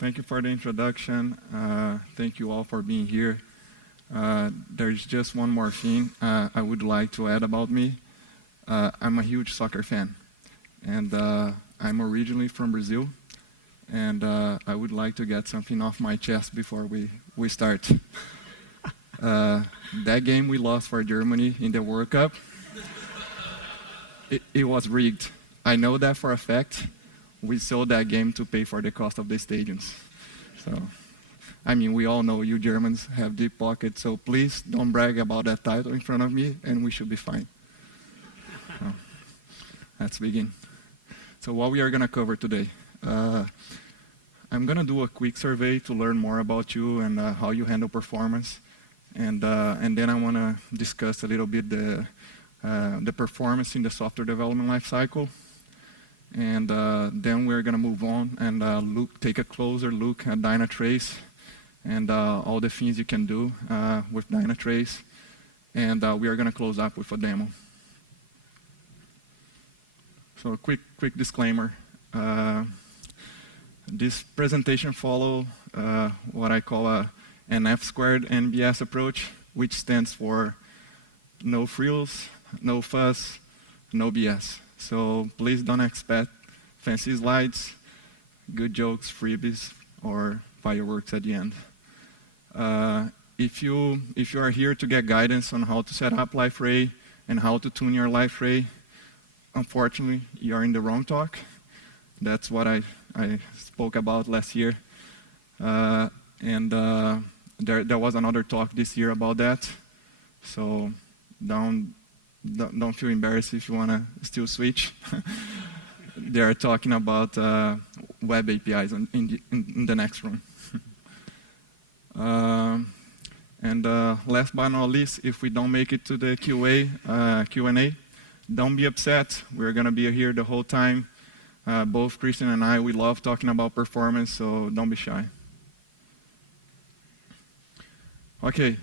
Thank you for the introduction. Thank you all for being here. There's just one more thing I would like to add about me. I'm a huge soccer fan, and I'm originally from Brazil, and I would like to get something off my chest before we start. That game we lost for Germany in the World Cup, it was rigged. I know that for a fact. We sold that game to pay for the cost of the stadiums. So, I mean, we all know you Germans have deep pockets, so please don't brag about that title in front of me, and we should be fine. So, let's begin. So what we are going to cover today. I'm going to do a quick survey to learn more about you and how you handle performance. And then I want to discuss a little bit the performance in the software development lifecycle. And then we're going to move on and take a closer look at Dynatrace and all the things you can do with Dynatrace. And we are going to close up with a demo. So a quick disclaimer. This presentation follows what I call an F-squared NBS approach, which stands for no frills, no fuss, no BS. So please don't expect fancy slides, good jokes, freebies, or fireworks at the end. If you are here to get guidance on how to set up Liferay and how to tune your Liferay, unfortunately, you are in the wrong talk. That's what I spoke about last year. There was another talk this year about that. So don't feel embarrassed if you want to still switch. They are talking about web APIs in the next room. Last but not least, if we don't make it to the Q&A, don't be upset. We're going to be here the whole time. Both Christian and I, we love talking about performance, so don't be shy. Okay,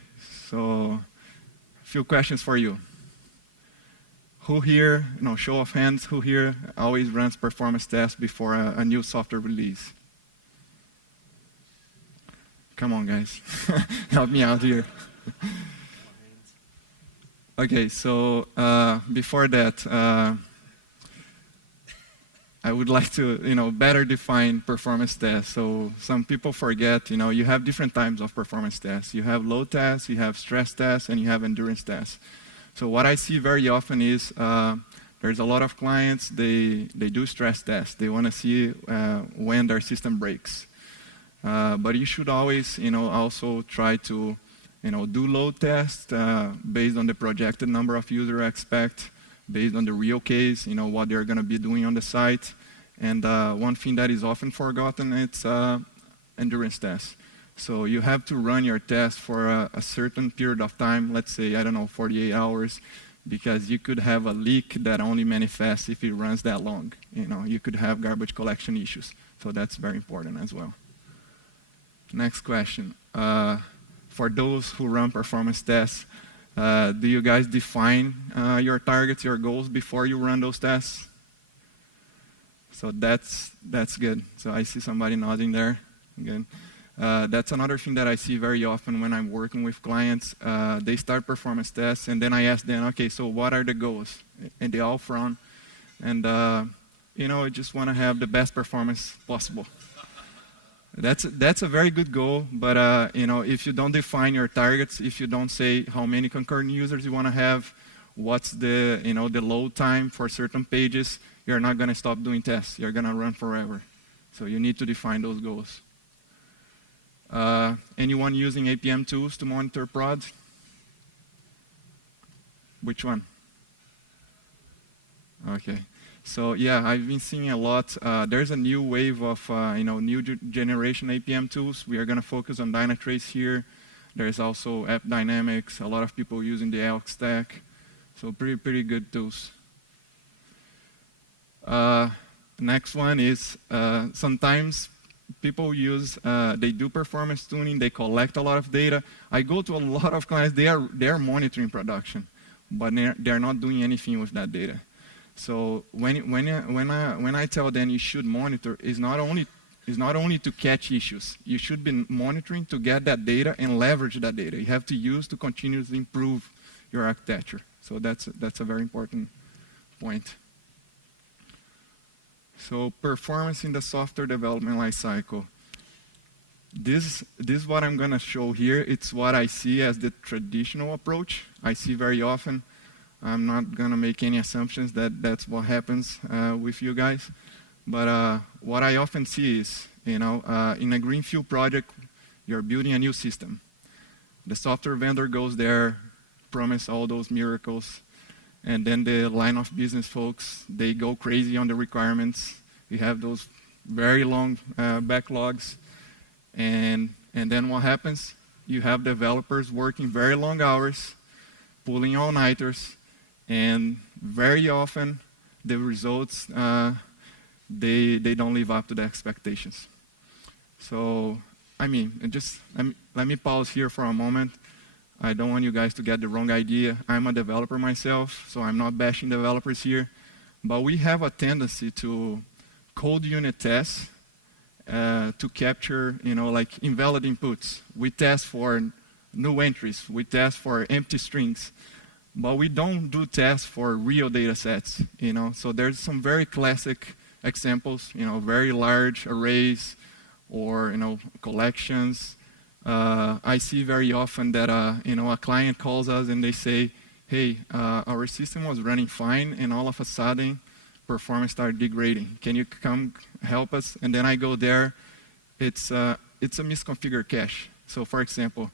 so a few questions for you. Who here, show of hands, who here always runs performance tests before a new software release? Come on, guys. Help me out here. Okay, so before that, I would like to, better define performance tests. So some people forget, you have different types of performance tests. You have load tests, you have stress tests, and you have endurance tests. So what I see very often is there's a lot of clients, they do stress tests. They want to see when their system breaks. But you should always, also try to, do load tests based on the projected number of users expect, based on the real case, what they're going to be doing on the site. And one thing that is often forgotten, it's endurance tests. So you have to run your test for a certain period of time, let's say, 48 hours, because you could have a leak that only manifests if it runs that long. You could have garbage collection issues. So that's very important as well. Next question. For those who run performance tests, do you guys define your targets, your goals before you run those tests? So that's good. So I see somebody nodding there. Good. That's another thing that I see very often when I'm working with clients. They start performance tests, and then I ask them, okay, so what are the goals? And they all frown. And, I just want to have the best performance possible. That's a very good goal, but, if you don't define your targets, if you don't say how many concurrent users you want to have, what's the, the load time for certain pages, you're not going to stop doing tests. You're going to run forever. So you need to define those goals. Anyone using APM tools to monitor prod? Which one? Okay. So yeah, I've been seeing a lot. There's a new wave of new generation APM tools. We are going to focus on Dynatrace here. There's also App Dynamics. A lot of people using the Elk stack. So pretty good tools. Next one is sometimes people use, they do performance tuning, they collect a lot of data. I go to a lot of clients, they are monitoring production, but they're not doing anything with that data. So when I tell them you should monitor, it's not only is not only to catch issues. You should be monitoring to get that data and leverage that data. You have to use to continuously improve your architecture. So that's a very important point. So performance in the software development lifecycle. This is what I'm going to show here. It's what I see as the traditional approach. I see very often. I'm not going to make any assumptions that that's what happens with you guys. But what I often see is, in a greenfield project, you're building a new system. The software vendor goes there, promise all those miracles, and then the line of business folks, they go crazy on the requirements. You have those very long backlogs. And then what happens? You have developers working very long hours, pulling all-nighters, and very often the results, they don't live up to the expectations. So, I mean, let me pause here for a moment. I don't want you guys to get the wrong idea. I'm a developer myself, so I'm not bashing developers here. But we have a tendency to code unit tests to capture, like invalid inputs. We test for new entries. We test for empty strings. But we don't do tests for real data sets, So there's some very classic examples, very large arrays or, collections. I see very often that, a client calls us and they say, hey, our system was running fine and all of a sudden performance started degrading. Can you come help us? And then I go there. It's a misconfigured cache. So for example,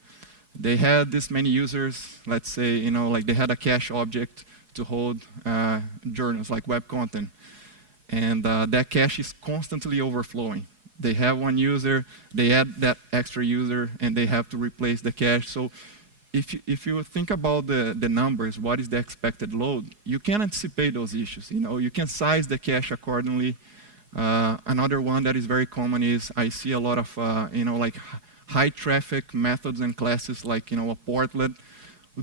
they had this many users, let's say, like they had a cache object to hold journals like web content. And that cache is constantly overflowing. They have one user, they add that extra user, and they have to replace the cache. So if you think about the numbers, what is the expected load, you can anticipate those issues. You can size the cache accordingly. Another one that is very common is I see a lot of, like high traffic methods and classes like, a portlet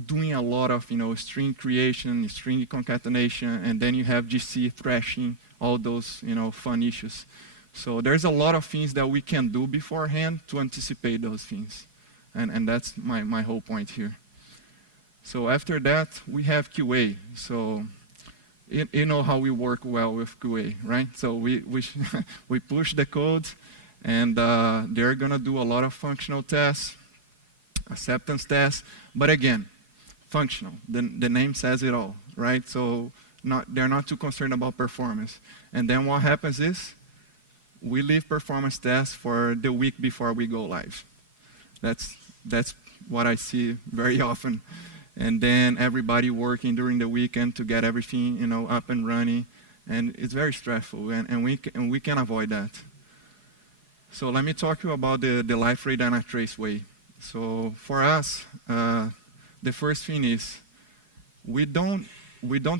doing a lot of, string creation, string concatenation, and then you have GC thrashing, all those, fun issues. So there's a lot of things that we can do beforehand to anticipate those things. And that's my whole point here. So after that, we have QA. So you know how we work well with QA, right? So we push the code, and they're going to do a lot of functional tests, acceptance tests. But again, functional. The name says it all, right? So they're not too concerned about performance. And then what happens is we leave performance tests for the week before we go live. That's what I see very often. And then everybody working during the weekend to get everything, up and running. And it's very stressful, and we can avoid that. So let me talk to you about the Liferay Dynatrace way. So for us, the first thing is we don't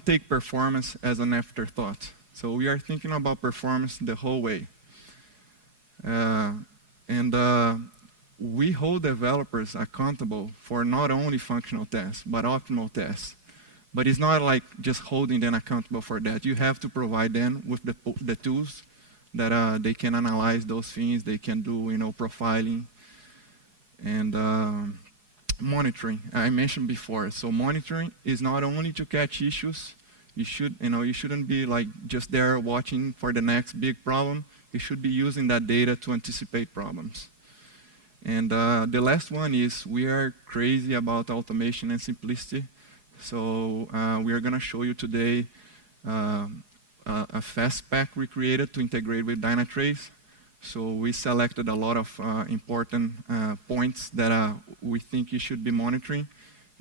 take performance as an afterthought. So we are thinking about performance the whole way. We hold developers accountable for not only functional tests, but optimal tests. But it's not like just holding them accountable for that. You have to provide them with the tools that they can analyze those things, they can do, profiling, and monitoring. I mentioned before. So monitoring is not only to catch issues. You shouldn't be like just there watching for the next big problem. You should be using that data to anticipate problems. And the last one is we are crazy about automation and simplicity. So we are going to show you today a fast pack we created to integrate with Dynatrace. So we selected a lot of important points that we think you should be monitoring.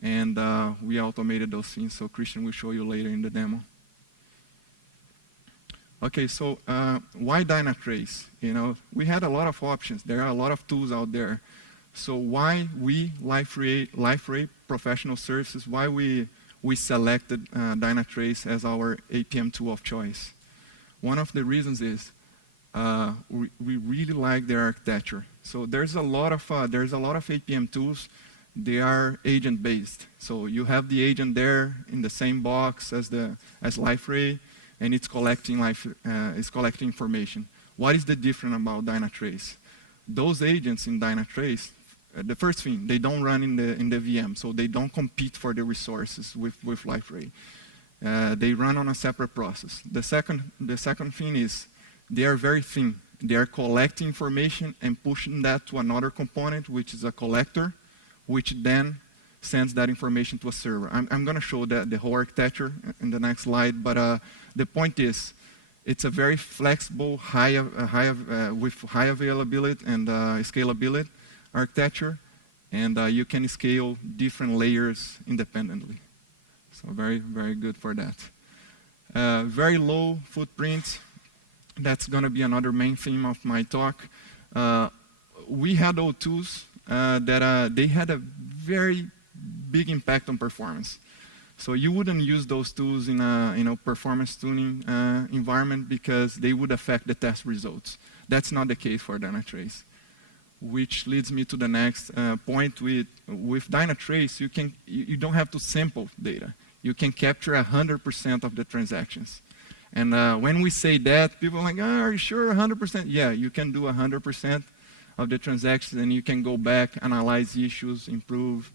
And we automated those things. So Christian will show you later in the demo. Okay, so why Dynatrace? We had a lot of options. There are a lot of tools out there. So why we, Liferay Professional Services, why we selected Dynatrace as our APM tool of choice? One of the reasons is we really like their architecture. So there's a lot of APM tools. They are agent-based. So you have the agent there in the same box as Liferay, and it's collecting information. what is the difference about Dynatrace? Those agents in Dynatrace, the first thing, they don't run in the VM, so they don't compete for the resources with Liferay. They run on a separate process. The second thing is they are very thin. They are collecting information and pushing that to another component, which is a collector, which then sends that information to a server. I'm going to show the whole architecture in the next slide, but the point is, it's a very flexible, with high availability and scalability architecture, and you can scale different layers independently. So very, very good for that. Very low footprint. That's going to be another main theme of my talk. We had those tools that they had a very big impact on performance. So you wouldn't use those tools in a performance tuning environment because they would affect the test results. That's not the case for Dynatrace. Which leads me to the next point. With Dynatrace, you don't have to sample data. You can capture 100% of the transactions. And when we say that, people are like, oh, are you sure 100%? Yeah, you can do 100% of the transactions, and you can go back, analyze issues, improve.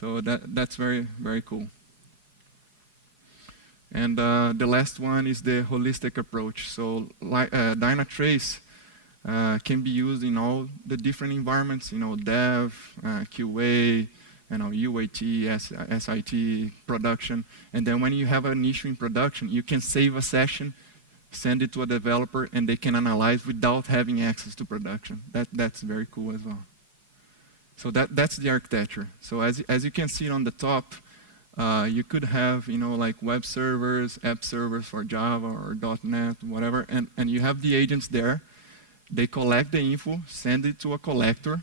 So that's very, very cool. And the last one is the holistic approach. So Dynatrace can be used in all the different environments, dev, QA, UAT, SIT, production. And then when you have an issue in production, you can save a session, send it to a developer, and they can analyze without having access to production. That's very cool as well. So that's the architecture. So as you can see on the top, you could have, like web servers, app servers for Java or .NET, whatever, and you have the agents there. They collect the info, send it to a collector.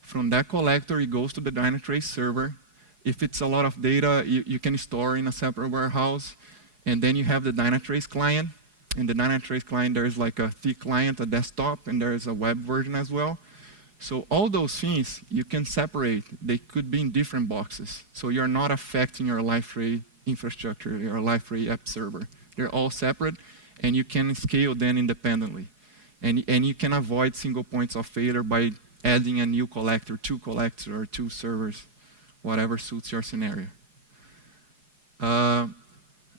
From that collector, it goes to the Dynatrace server. If it's a lot of data, you can store in a separate warehouse. And then you have the Dynatrace client. In the Dynatrace client, there's like a thick client, a desktop, and there's a web version as well. So all those things, you can separate. They could be in different boxes. So you're not affecting your Liferay infrastructure, your Liferay app server. They're all separate, and you can scale them independently. And you can avoid single points of failure by adding a new collector, two collectors, or two servers, whatever suits your scenario.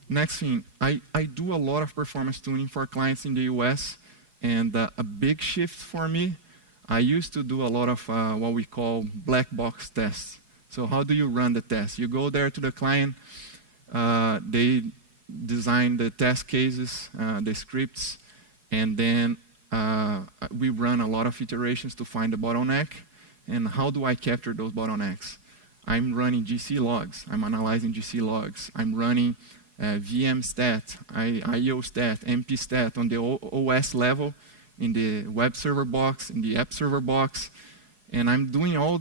Next thing, I do a lot of performance tuning for clients in the US, and a big shift for me, I used to do a lot of what we call black box tests. So how do you run the test? You go there to the client, they design the test cases, the scripts, and then we run a lot of iterations to find the bottleneck. And how do I capture those bottlenecks? I'm running GC logs. I'm analyzing GC logs. I'm running VM stat, IO stat, MP stat on the OS level, in the web server box, in the app server box. And I'm doing all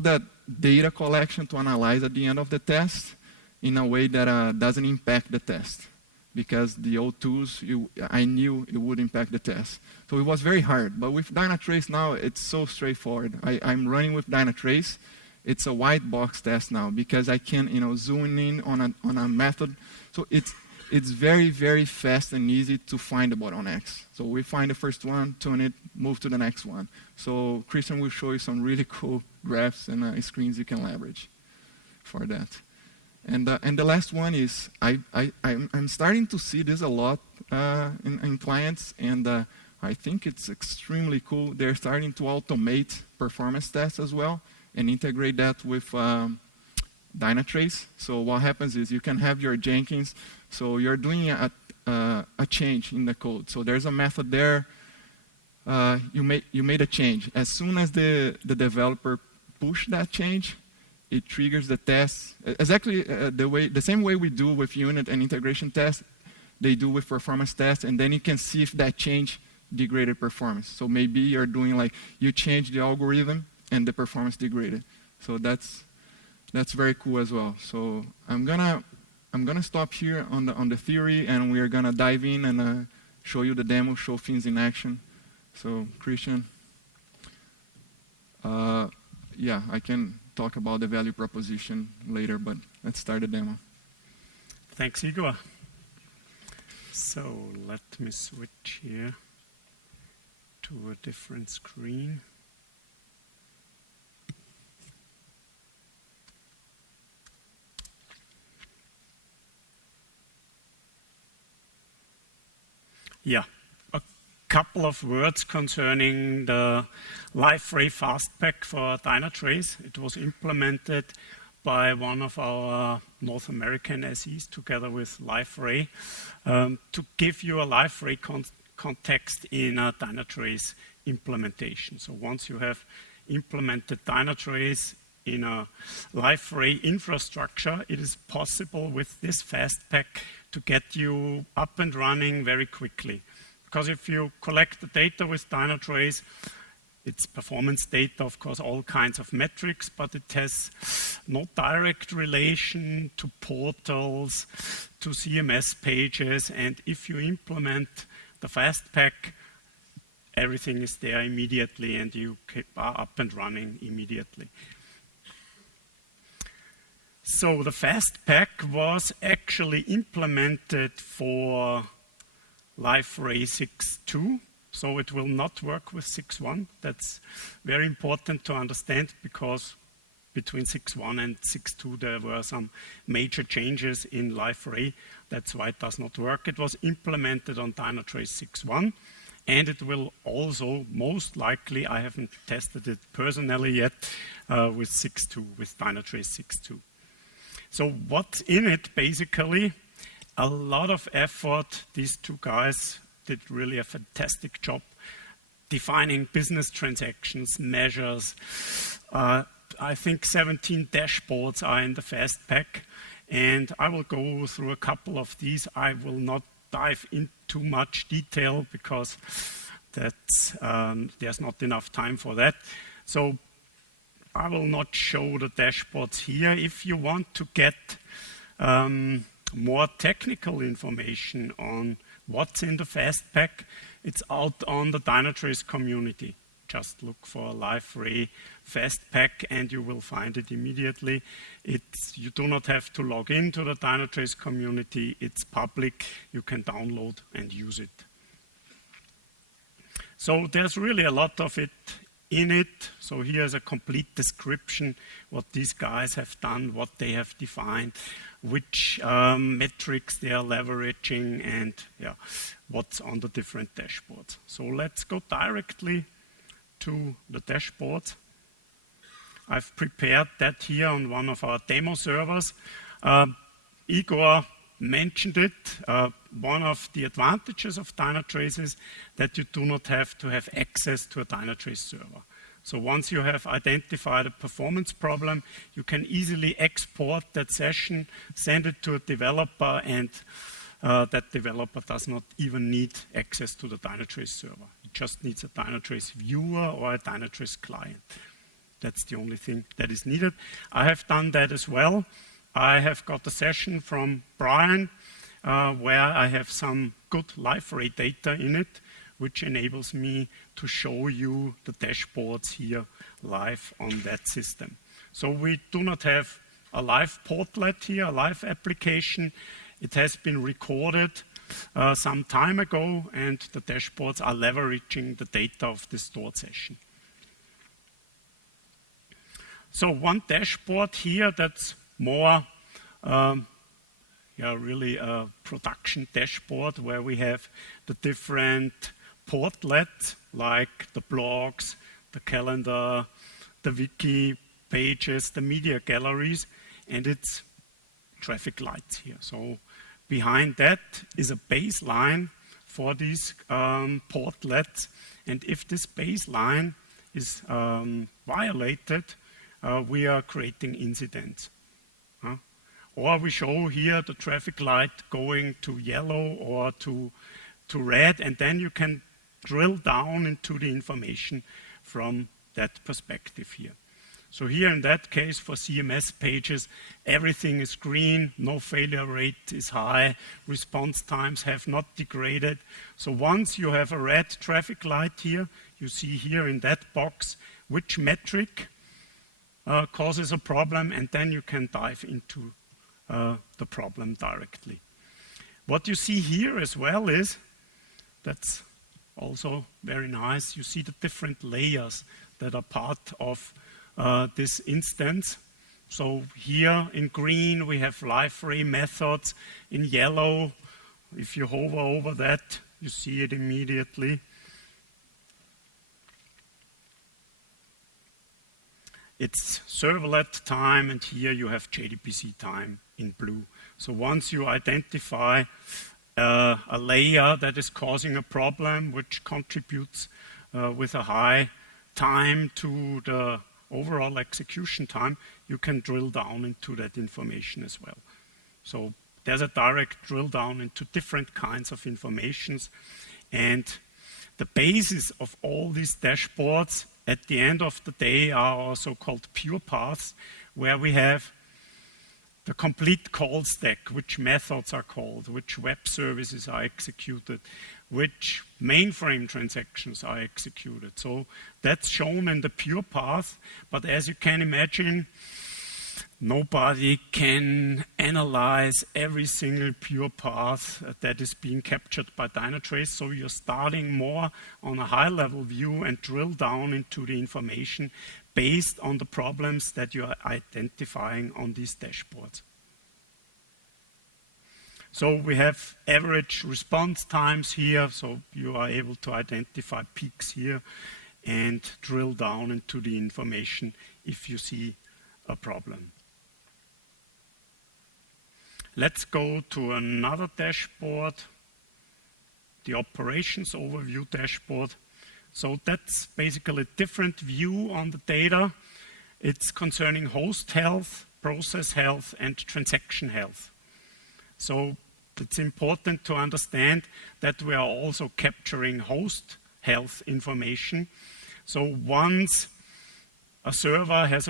that data collection to analyze at the end of the test in a way that doesn't impact the test. Because the old tools, I knew it would impact the test. So it was very hard. But with Dynatrace now, it's so straightforward. I'm running with Dynatrace. It's a white box test now because I can, zoom in on a method. So it's very, very fast and easy to find the bottlenecks. So we find the first one, tune it, move to the next one. So Christian will show you some really cool graphs and screens you can leverage for that. And the last one is, I'm starting to see this a lot in clients, and I think it's extremely cool. They're starting to automate performance tests as well and integrate that with Dynatrace. So what happens is you can have your Jenkins. So you're doing a change in the code. So there's a method there. You made a change. As soon as the developer push that change, it triggers the test. Exactly the same way we do with unit and integration tests, they do with performance tests, and then you can see if that change degraded performance. So maybe you're doing like, you change the algorithm and the performance degraded. So that's very cool as well. So I'm gonna stop here on the theory, and we're gonna dive in and show you the demo, show things in action. So Christian, yeah, I can talk about the value proposition later, but let's start the demo. Thanks, Igor. So let me switch here. to a different screen. Yeah, a couple of words concerning the Liferay Fastpack for Dynatrace. It was implemented by one of our North American SEs together with Liferay to give you a Liferay context in a Dynatrace implementation. So once you have implemented Dynatrace in a Liferay infrastructure, it is possible with this Fastpack to get you up and running very quickly. Because if you collect the data with Dynatrace, it's performance data, of course, all kinds of metrics, but it has no direct relation to portals, to CMS pages, and if you implement the Fastpack, everything is there immediately and you are up and running immediately. So the Fastpack was actually implemented for Liferay 6.2, so it will not work with 6.1. That's very important to understand because between 6.1 and 6.2 there were some major changes in Liferay. That's why it does not work. It was implemented on Dynatrace 6.1, and it will also most likely, I haven't tested it personally yet, with 6.2, with Dynatrace 6.2. So what's in it basically? A lot of effort. These two guys did really a fantastic job defining business transactions, measures. I think 17 dashboards are in the Fastpack, and I will go through a couple of these. I will not dive into much detail because that's, there's not enough time for that. So I will not show the dashboards here. If you want to get more technical information on what's in the Fastpack, it's out on the Dynatrace community. Just look for Liferay Fastpack and you will find it immediately. You do not have to log into the Dynatrace community. It's public. You can download and use it. So there's really a lot of it in it. So here's a complete description what these guys have done, what they have defined, which metrics they are leveraging, and yeah, what's on the different dashboards. So let's go directly to the dashboards. I've prepared that here on one of our demo servers. Igor mentioned it. One of the advantages of Dynatrace is that you do not have to have access to a Dynatrace server. So once you have identified a performance problem, you can easily export that session, send it to a developer, and that developer does not even need access to the Dynatrace server. It just needs a Dynatrace viewer or a Dynatrace client. That's the only thing that is needed. I have done that as well. I have got a session from Brian where I have some good Liferay data in it, which enables me to show you the dashboards here live on that system. So we do not have a live portlet here, a live application. It has been recorded some time ago, and the dashboards are leveraging the data of the stored session. So one dashboard here that's more really a production dashboard where we have the different portlets like the blogs, the calendar, the wiki pages, the media galleries, and it's traffic lights here. So behind that is a baseline for these portlets, and if this baseline is violated, we are creating incidents. Or we show here the traffic light going to yellow or to red, and then you can drill down into the information from that perspective here. So here in that case for CMS pages, everything is green, no failure rate is high, response times have not degraded. So once you have a red traffic light here, you see here in that box which metric causes a problem, and then you can dive into the problem directly. What you see here as well is, that's also very nice. You see the different layers that are part of this instance. So here in green we have Liferay methods. In yellow, if you hover over that, you see it immediately. It's servlet time, and here you have JDBC time in blue. So once you identify a layer that is causing a problem, which contributes with a high time to the overall execution time, you can drill down into that information as well. So there's a direct drill down into different kinds of informations, and the basis of all these dashboards at the end of the day are our so-called pure paths, where we have the complete call stack, which methods are called, which web services are executed, which mainframe transactions are executed. So that's shown in the pure path, but as you can imagine, nobody can analyze every single pure path that is being captured by Dynatrace, so you're starting more on a high-level view and drill down into the information based on the problems that you are identifying on these dashboards. So we have average response times here, so you are able to identify peaks here and drill down into the information if you see a problem. Let's go to another dashboard, the operations overview dashboard. So that's basically a different view on the data. It's concerning host health, process health, and transaction health. So it's important to understand that we are also capturing host health information. So once a server has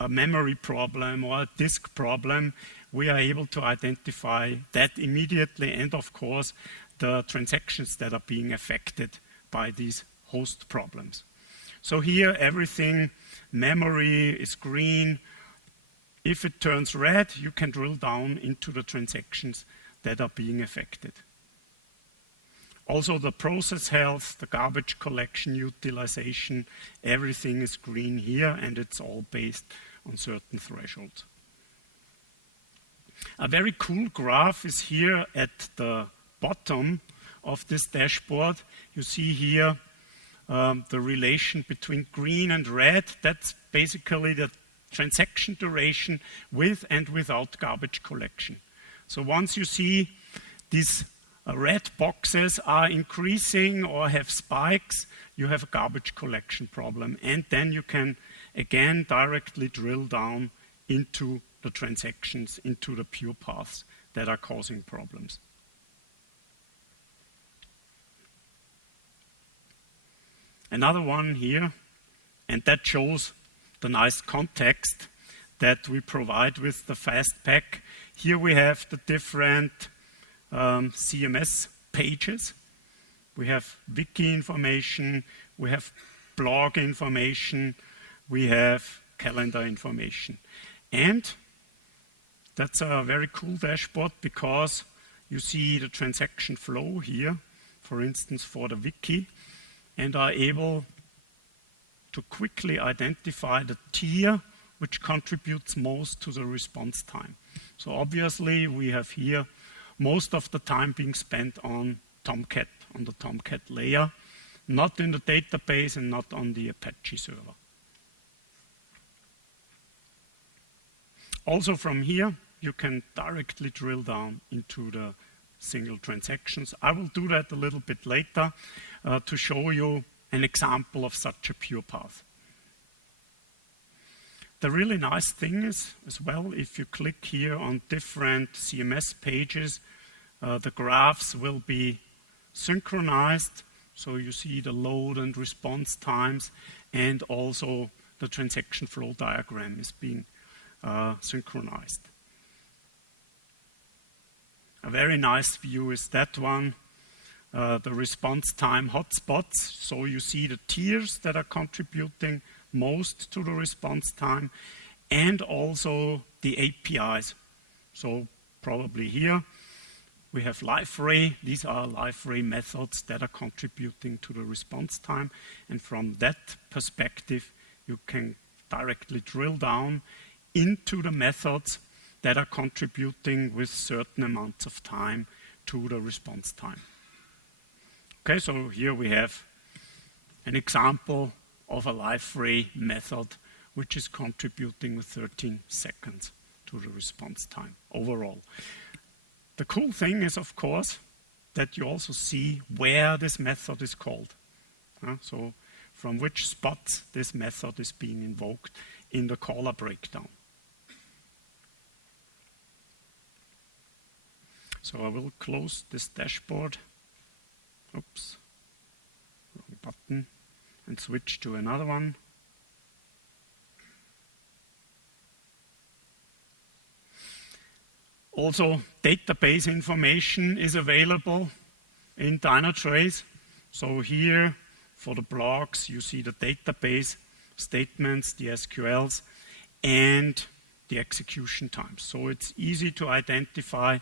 a memory problem or a disk problem, we are able to identify that immediately, and of course the transactions that are being affected by these host problems. So here everything, memory is green. If it turns red, you can drill down into the transactions that are being affected. Also the process health, the garbage collection, utilization, everything is green here, and it's all based on certain thresholds. A very cool graph is here at the bottom of this dashboard. You see here the relation between green and red. That's basically the transaction duration with and without garbage collection. So once you see these red boxes are increasing or have spikes, you have a garbage collection problem, and then you can again directly drill down into the transactions, into the pure paths that are causing problems. Another one here, and that shows the nice context that we provide with the fast pack. Here we have the different CMS pages. We have wiki information, we have blog information, we have calendar information. And that's a very cool dashboard because you see the transaction flow here, for instance, for the wiki, and are able to quickly identify the tier which contributes most to the response time. So obviously we have here most of the time being spent on Tomcat, on the Tomcat layer, not in the database and not on the Apache server. Also from here, you can directly drill down into the single transactions. I will do that a little bit later to show you an example of such a pure path. The really nice thing is, as well, if you click here on different CMS pages, the graphs will be synchronized. So you see the load and response times, and also the transaction flow diagram is being synchronized. A very nice view is that one, the response time hotspots. So you see the tiers that are contributing most to the response time, and also the APIs. So probably here, we have Liferay. These are Liferay methods that are contributing to the response time. And from that perspective, you can directly drill down into the methods that are contributing with certain amounts of time to the response time. Okay, so here we have an example of a Liferay method which is contributing with 13 seconds to the response time overall. The cool thing is, of course, that you also see where this method is called. So from which spots this method is being invoked in the caller breakdown. So I will close this dashboard. Oops, wrong button, and switch to another one. Also, database information is available in Dynatrace. So here, for the blogs, you see the database statements, the SQLs, and the execution times. So it's easy to identify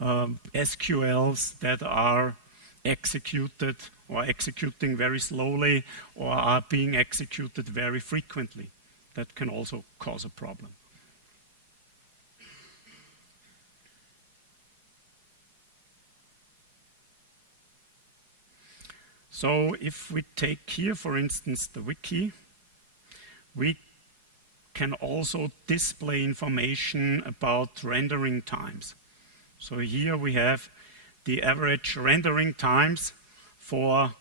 SQLs that are executed or executing very slowly or are being executed very frequently. That can also cause a problem. So if we take here, for instance, the wiki, we can also display information about rendering times. So here we have the average rendering times for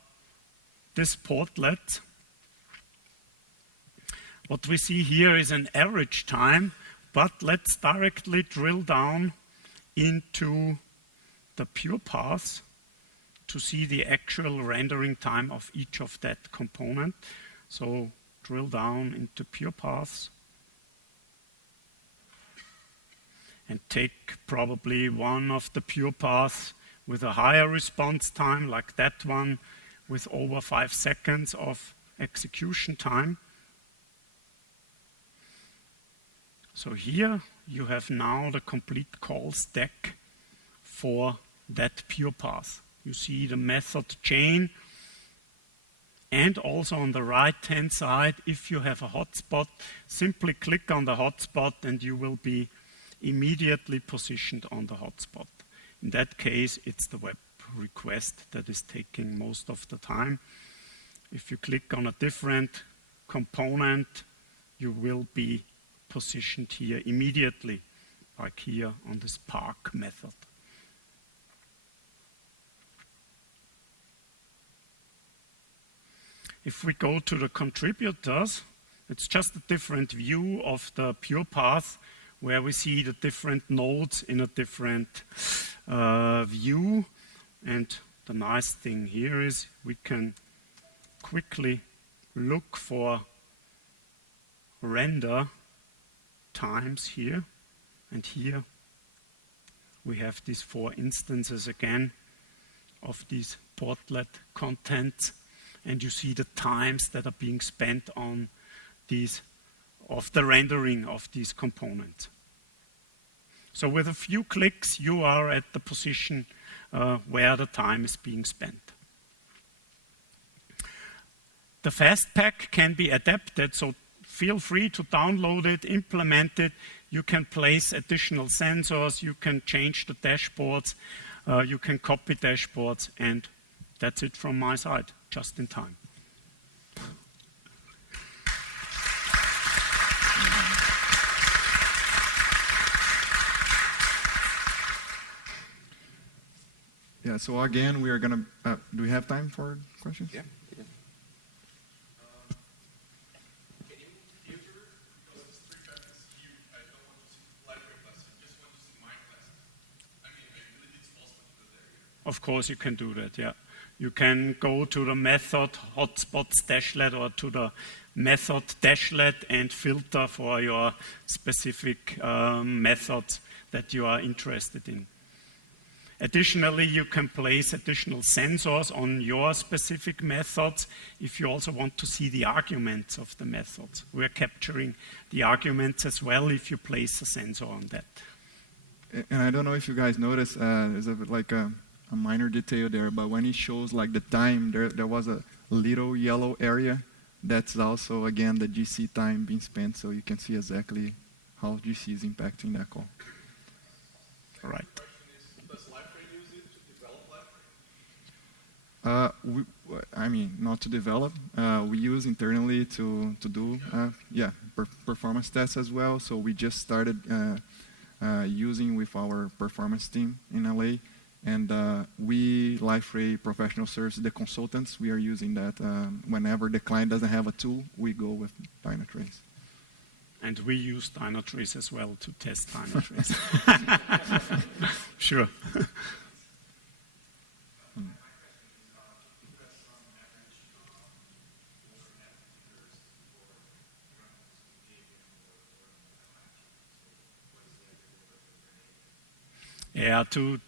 this portlet. What we see here is an average time, but let's directly drill down into the pure paths to see the actual rendering time of each of that component. So drill down into pure paths and take probably one of the pure paths with a higher response time, like that one, with over 5 seconds of execution time. So here you have now the complete call stack for that pure path. You see the method chain, and also on the right-hand side, if you have a hotspot, simply click on the hotspot and you will be immediately positioned on the hotspot. In that case, it's the web request that is taking most of the time. If you click on a different component, you will be positioned here immediately, like here on this park method. If we go to the contributors, it's just a different view of the pure path where we see the different nodes in a different view. And the nice thing here is we can quickly look for render times here. And here we have these 4 instances again of these portlet contents. And you see the times that are being spent on these, of the rendering of these components. So with a few clicks, you are at the position where the time is being spent. The fast pack can be adapted, so feel free to download it, implement it. You can place additional sensors, you can change the dashboards, you can copy dashboards, and that's it from my side. Just in time. Yeah, so again, we are going to, do we have time for questions? Yeah. Can you filter, because this 3 factors here, I don't want to see Liferay classes, I just want to see my classes. I mean, I believe it's possible to do that here. Of course you can do that, yeah. You can go to the method hotspots dashlet or to the method dashlet and filter for your specific methods that you are interested in. Additionally, you can place additional sensors on your specific methods if you also want to see the arguments of the methods. We're capturing the arguments as well if you place a sensor on that. And I don't know if you guys noticed, there's a minor detail there, but when it shows like the time, there was a little yellow area. That's also, again, the GC time being spent, so you can see exactly how GC is impacting that call. All right. Does Liferay use it to develop Liferay? Not to develop. We use internally to do performance tests as well. So we just started using with our performance team in LA. And we, Liferay Professional Services, the consultants, we are using that. Whenever the client doesn't have a tool, we go with Dynatrace. And we use Dynatrace as well to test Dynatrace. Sure. Yeah, to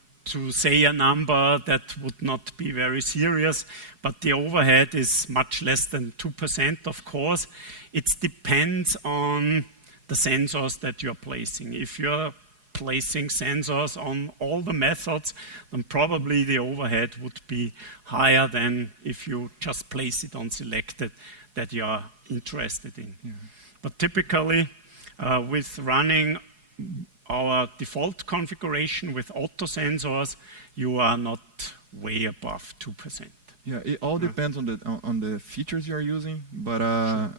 say a number that would not be very serious, but the overhead is much less than 2%, of course. It depends on the sensors that you're placing. If you're placing sensors on all the methods, then probably the overhead would be higher than if you just place it on selected that you are interested in. Yeah. But typically, with running our default configuration with auto sensors, you are not way above 2%. Yeah, it all depends on the features you are using, but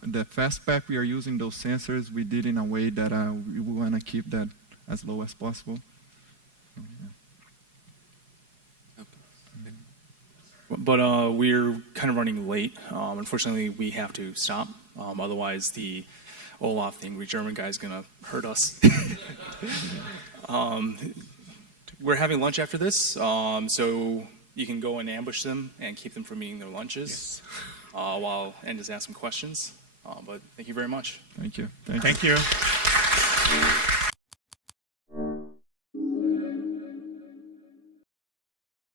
the fastback we are using those sensors, we did in a way that we want to keep that as low as possible. So, yeah. But we're kind of running late. Unfortunately, we have to stop. Otherwise, the Olaf, the angry German guy, is going to hurt us. We're having lunch after this, so you can go and ambush them and keep them from eating their lunches and just ask some questions. But thank you very much. Thank you. Thank you.